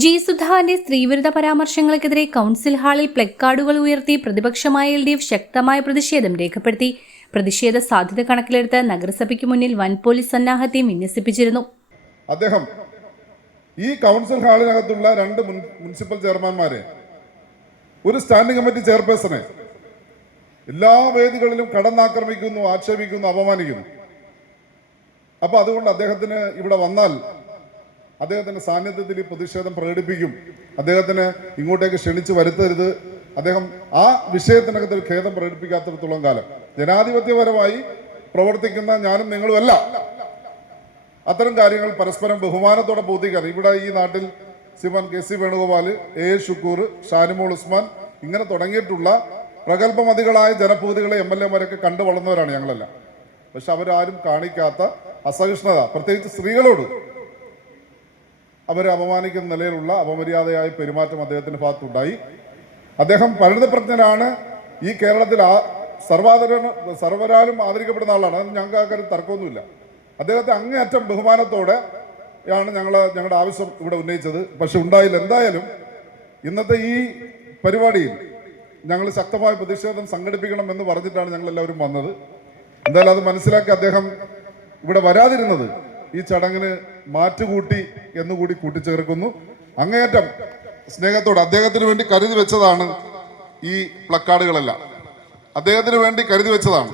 G സുധാകരന്റെ സ്ത്രീവിരുദ്ധ പരാമർശങ്ങൾക്കെതിരെ council ഹാളിൽ പ്ലക്കാർഡുകൾ ഉയർത്തി പ്രതിപക്ഷമായ LDF ശക്തമായ പ്രതിഷേധം രേഖപ്പെടുത്തി. പ്രതിഷേധ സാധ്യത കണക്കിലെടുത്ത് നഗരസഭയ്ക്ക് മുന്നിൽ വൻ പോലീസ് സന്നാഹത്തെയും വിന്യസിപ്പിച്ചിരുന്നു. അദ്ദേഹം ഈ കൗൺസിൽ ഹാളിനകത്തുള്ള 2 മുനിസിപ്പൽ ചെയർമാൻമാരെ, ഒരു സ്റ്റാൻഡിംഗ് കമ്മിറ്റി ചെയർപേഴ്സണെ എല്ലാ വേദികളിലും കടന്നാക്രമിക്കുന്നു, ആക്ഷേപിക്കുന്നു, അപമാനിക്കുന്നു. അപ്പോൾ അതുകൊണ്ട് അദ്ദേഹത്തിന് ഇവിടെ വന്നാൽ അദ്ദേഹത്തിന്റെ സാന്നിധ്യത്തിൽ ഈ പ്രതിഷേധം പ്രകടിപ്പിക്കും. അദ്ദേഹത്തിന് ഇങ്ങോട്ടേക്ക് ക്ഷണിച്ച് വരുത്തരുത്. അദ്ദേഹം ആ വിഷയത്തിനകത്ത് ഒരു ഖേദം പ്രകടിപ്പിക്കാത്തിടത്തോളം കാലം ജനാധിപത്യപരമായി പ്രവർത്തിക്കുന്ന ഞാനും നിങ്ങളുമല്ല അത്തരം കാര്യങ്ങൾ പരസ്പരം ബഹുമാനത്തോടെ പൂർത്തീകരിക്കും. ഇവിടെ ഈ നാട്ടിൽ ശ്രീമാൻ KC വേണുഗോപാൽ, AS ഷുക്കൂർ, ഷാനിമോൾ ഉസ്മാൻ ഇങ്ങനെ തുടങ്ങിയിട്ടുള്ള പ്രഗത്ഭമതികളായ ജനപ്രതിനിധികളെ MLA-മാരൊക്കെ കണ്ടു വളർന്നവരാണ് ഞങ്ങളെല്ലാം. പക്ഷെ അവരാരും കാണിക്കാത്ത അസഹിഷ്ണുത, പ്രത്യേകിച്ച് സ്ത്രീകളോട് അവരെ അപമാനിക്കുന്ന നിലയിലുള്ള അപമര്യാദയായ പെരുമാറ്റം അദ്ദേഹത്തിന്റെ ഭാഗത്തുണ്ടായി. അദ്ദേഹം പരിണിതപ്രജ്ഞനാണ്. ഈ കേരളത്തിൽ സർവരാലും ആദരിക്കപ്പെടുന്ന ആളാണ്. അത് ഞങ്ങൾക്ക് ആ കാര്യം തർക്കമൊന്നുമില്ല. അദ്ദേഹത്തെ അങ്ങേയറ്റം ബഹുമാനത്തോടെയാണ് ഞങ്ങളുടെ ആവശ്യം ഇവിടെ ഉന്നയിച്ചത്. പക്ഷെ ഉണ്ടായില്ല. എന്തായാലും ഇന്നത്തെ ഈ പരിപാടിയിൽ ഞങ്ങൾ ശക്തമായ പ്രതിഷേധം സംഘടിപ്പിക്കണം എന്ന് പറഞ്ഞിട്ടാണ് ഞങ്ങളെല്ലാവരും വന്നത്. എന്തായാലും അത് മനസ്സിലാക്കി അദ്ദേഹം ഇവിടെ വരാതിരുന്നത് ഈ ചടങ്ങിന് മാറ്റുകൂട്ടി എന്നുകൂടി കൂട്ടിച്ചേർക്കുന്നു. അങ്ങേയറ്റം സ്നേഹത്തോടെ അദ്ദേഹത്തിന് വേണ്ടി കരുതി വെച്ചതാണ് ഈ പ്ലക്കാർഡുകളെല്ലാം. അദ്ദേഹത്തിന് വേണ്ടി കരുതി വെച്ചതാണ്.